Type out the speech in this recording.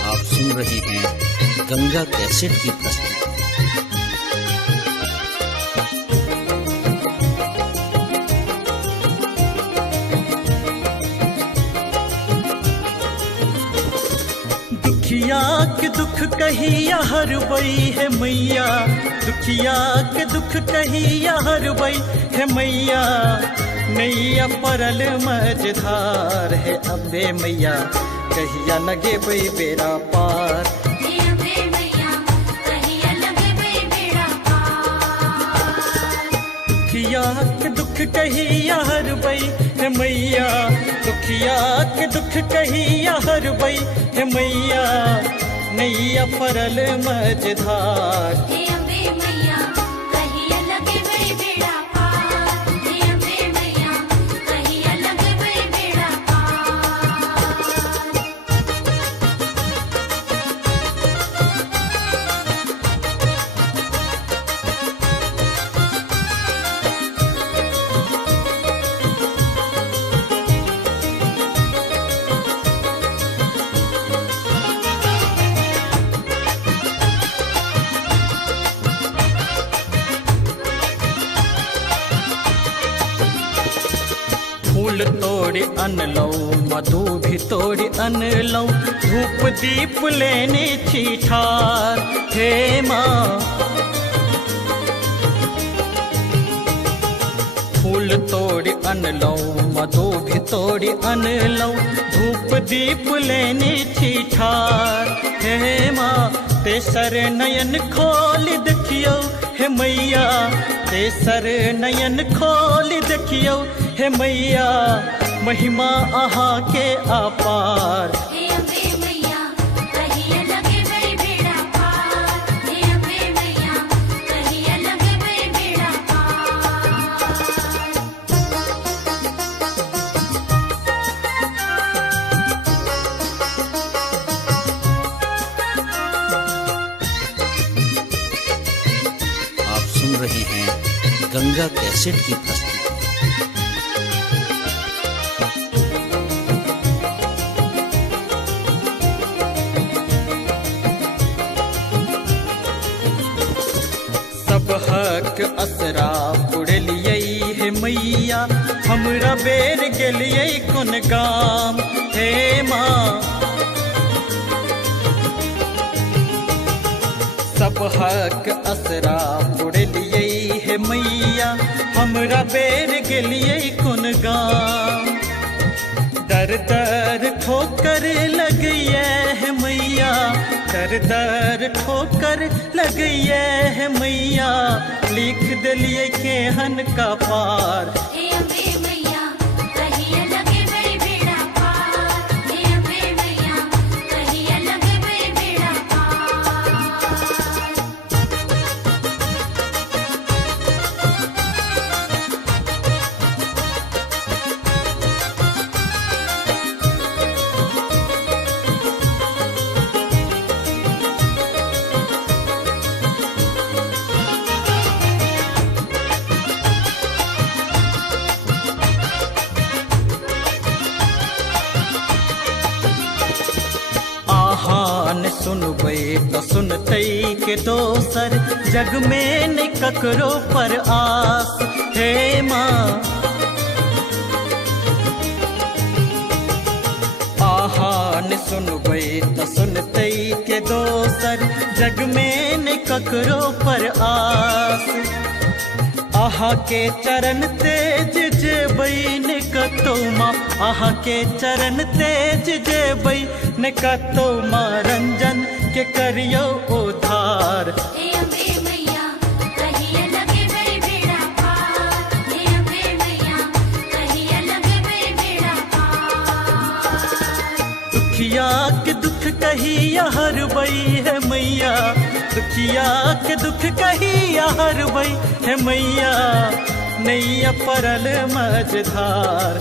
आप सुन रहे हैं गंगा कैसेट की प्रस्तुति। दुखिया के दुख कहिया हर बई है मैया, दुखिया के दुख कहिया हर बई है मैया। नैया परल मझधार है अबे मैया, कहिया लगे बई बेड़ा पार। दुखिया के दुख कहिया हर बई है मैया, दुखिया के दुख कहिया हर बई है मैया। नैया परल मझधार फूल तोड़ अन लो, मधु भी तोड़ अन लो, धूप दीप लेने छिठार हे माँ। फूल तोड़ अन लो, मधु भी तोड़ अन लो, धूप दीप लेने छिठार हे माँ। तेसर नयन खोल देखियो हे मैया, तेसर नयन खोल देखियो हे मैया। महिमा आहा के अपार आप सुन रहे हैं गंगा कैसेट की प्रस्तुति। हक असरा पुड़लिए हे मैया, हमरा बेर गेलिए कोन गाम हे माँ। सब हक असरा पुड़लिए हे मैया, हमरा बेर गेलिए कोन गाम। दर दर ठोकर लगिए है मैया, दर दर ठोकर लगिए है मैया। लिख दिलिए केहन का पार सुनबे तो सुनते के दोसर, जग में न ककरो पर आस हे माँ। आहान सुनबे तो सुनते के दोसर, जग में न ककरो पर आस। आहा के चरण तेज जेबई न कतो माँ, आहा के चरण तेज जेबई न कतो माँ। रंजन के करियो उधार दुखिया के दुख कहिया हर बई है मैया, दुखिया के दुख कहिया हर बई है मैया। नैया परल मझधार